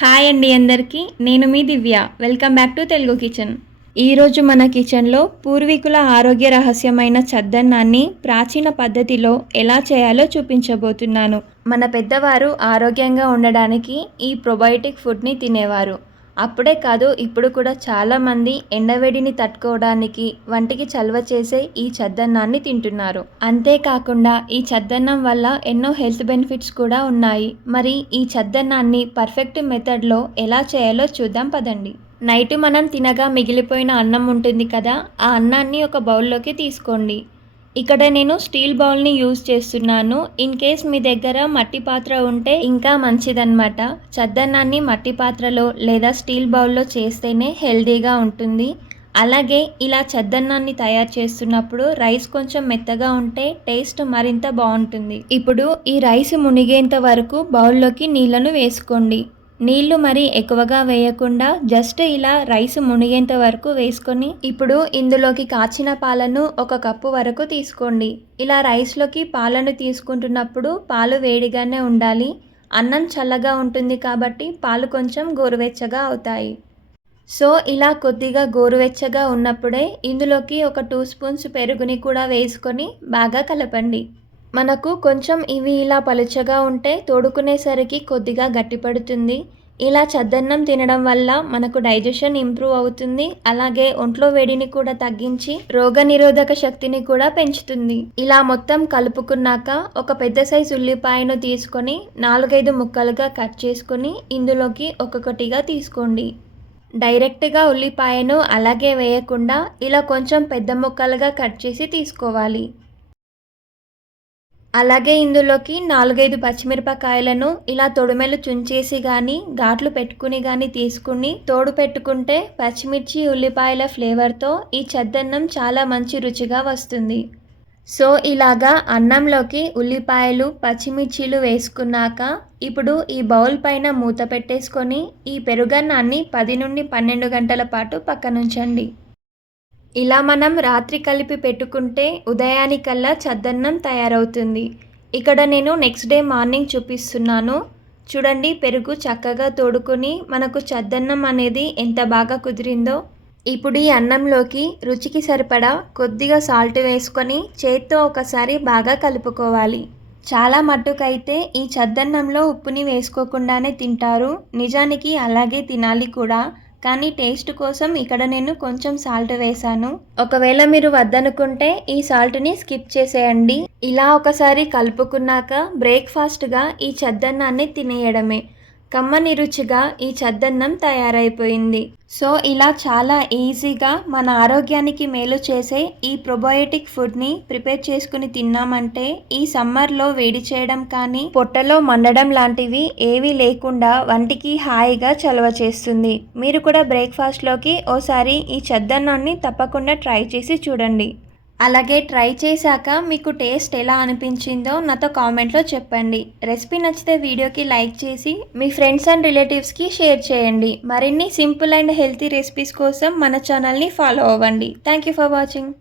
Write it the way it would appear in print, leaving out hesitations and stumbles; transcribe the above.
Hi అండి అందరికీ, నేను మీ Divya. Welcome back to Telugu kitchen. ఈరోజు మన కిచెన్లో పూర్వీకుల ఆరోగ్య రహస్యమైన చద్దన్నాన్ని ప్రాచీన పద్ధతిలో ఎలా చేయాలో చూపించబోతున్నాను. మన పెద్దవారు ఆరోగ్యంగా ఉండడానికి ఈ ప్రొబయోటిక్ ఫుడ్ని తినేవారు. అప్పుడే కాదు, ఇప్పుడు కూడా చాలామంది ఎండవేడిని తట్టుకోవడానికి వంటికి చలవ చేసే ఈ చద్దన్నాన్ని తింటున్నారు. అంతేకాకుండా ఈ చద్దన్నం వల్ల ఎన్నో హెల్త్ బెనిఫిట్స్ కూడా ఉన్నాయి. మరి ఈ చద్దన్నాన్ని పర్ఫెక్ట్ మెథడ్లో ఎలా చేయాలో చూద్దాం పదండి. నైట్ మనం తినగా మిగిలిపోయిన అన్నం ఉంటుంది కదా, ఆ అన్నాన్ని ఒక బౌల్లోకి తీసుకోండి. ఇక్కడ నేను స్టీల్ బౌల్ని యూజ్ చేస్తున్నాను. ఇన్ కేస్ మీ దగ్గర మట్టి పాత్ర ఉంటే ఇంకా మంచిదన్నమాట. చద్దన్నాన్ని మట్టి పాత్రలో లేదా స్టీల్ బౌల్లో చేస్తేనే హెల్తీగా ఉంటుంది. అలాగే ఇలా చద్దన్నాన్ని తయారు చేస్తున్నప్పుడు రైస్ కొంచెం మెత్తగా ఉంటే టేస్ట్ మరింత బాగుంటుంది. ఇప్పుడు ఈ రైస్ మునిగేంత వరకు బౌల్లోకి నీళ్లను వేసుకోండి. నీళ్లు మరి ఎక్కువగా వేయకుండా జస్ట్ ఇలా రైస్ మునిగేంత వరకు వేసుకొని ఇప్పుడు ఇందులోకి కాచిన పాలను 1 కప్పు వరకు తీసుకోండి. ఇలా రైస్లోకి పాలను తీసుకుంటున్నప్పుడు పాలు వేడిగానే ఉండాలి. అన్నం చల్లగా ఉంటుంది కాబట్టి పాలు కొంచెం గోరువెచ్చగా అవుతాయి. సో ఇలా కొద్దిగా గోరువెచ్చగా ఉన్నప్పుడే ఇందులోకి 2 స్పూన్స్ పెరుగుని కూడా వేసుకొని బాగా కలపండి. మనకు కొంచెం ఇవి ఇలా పలుచగా ఉంటే తోడుకునేసరికి కొద్దిగా గట్టిపడుతుంది. ఇలా చద్దన్నం తినడం వల్ల మనకు డైజెషన్ ఇంప్రూవ్ అవుతుంది. అలాగే ఒంట్లో వేడిని కూడా తగ్గించి రోగనిరోధక శక్తిని కూడా పెంచుతుంది. ఇలా మొత్తం కలుపుకున్నాక ఒక పెద్ద సైజు ఉల్లిపాయను తీసుకొని 4-5 ముక్కలుగా కట్ చేసుకొని ఇందులోకి ఒక్కొక్కటిగా తీసుకోండి. డైరెక్ట్గా ఉల్లిపాయను అలాగే వేయకుండా ఇలా కొంచెం పెద్ద ముక్కలుగా కట్ చేసి తీసుకోవాలి. అలాగే ఇందులోకి 4-5 పచ్చిమిరపకాయలను ఇలా తొడిమెలు చుంచేసి కానీ ఘాట్లు పెట్టుకుని కానీ తీసుకుని తోడు పెట్టుకుంటే పచ్చిమిర్చి ఉల్లిపాయల ఫ్లేవర్తో ఈ చద్దన్నం చాలా మంచి రుచిగా వస్తుంది. సో ఇలాగా అన్నంలోకి ఉల్లిపాయలు పచ్చిమిర్చీలు వేసుకున్నాక ఇప్పుడు ఈ బౌల్ పైన మూత పెట్టేసుకొని ఈ పెరుగన్నాన్ని 10 నుండి 12 గంటల పాటు పక్కనుంచండి. ఇలా మనం రాత్రి కలిపి పెట్టుకుంటే ఉదయానికల్లా చద్దన్నం తయారవుతుంది. ఇక్కడ నేను నెక్స్ట్ డే మార్నింగ్ చూపిస్తున్నాను. చూడండి, పెరుగు చక్కగా తోడుకొని మనకు చద్దన్నం అనేది ఎంత బాగా కుదిరిందో. ఇప్పుడు ఈ అన్నంలోకి రుచికి సరిపడా కొద్దిగా సాల్ట్ వేసుకొని చేత్తో ఒకసారి బాగా కలుపుకోవాలి. చాలా మట్టుకైతే ఈ చద్దన్నంలో ఉప్పుని వేసుకోకుండానే తింటారు. నిజానికి అలాగే తినాలి కూడా, కానీ టేస్ట్ కోసం ఇక్కడ నేను కొంచెం సాల్ట్ వేశాను. ఒకవేళ మీరు వద్దనుకుంటే ఈ సాల్ట్ని స్కిప్ చేసేయండి. ఇలా ఒకసారి కలుపుకున్నాక బ్రేక్ఫాస్ట్గా ఈ చద్దన్నాన్ని తినేయడమే. కమ్మని రుచిగా ఈ చద్దన్నం తయారైపోయింది. సో ఇలా చాలా ఈజీగా మన ఆరోగ్యానికి మేలు చేసే ఈ ప్రొబయోటిక్ ఫుడ్ని ప్రిపేర్ చేసుకుని తిన్నామంటే ఈ సమ్మర్లో వేడి చేయడం కానీ పొట్టలో మండడం లాంటివి ఏవీ లేకుండా వంటికి హాయిగా చలవ చేస్తుంది. మీరు కూడా బ్రేక్ఫాస్ట్లోకి ఓసారి ఈ చద్దన్నాన్ని తప్పకుండా ట్రై చేసి చూడండి. అలాగే ట్రై చేశాక మీకు టేస్ట్ ఎలా అనిపించిందో నాతో కామెంట్లో చెప్పండి. రెసిపీ నచ్చితే వీడియోకి లైక్ చేసి మీ ఫ్రెండ్స్ అండ్ రిలేటివ్స్కి షేర్ చేయండి. మరిన్ని సింపుల్ అండ్ హెల్తీ రెసిపీస్ కోసం మన ఛానల్ని ఫాలో అవ్వండి. Thank you for watching.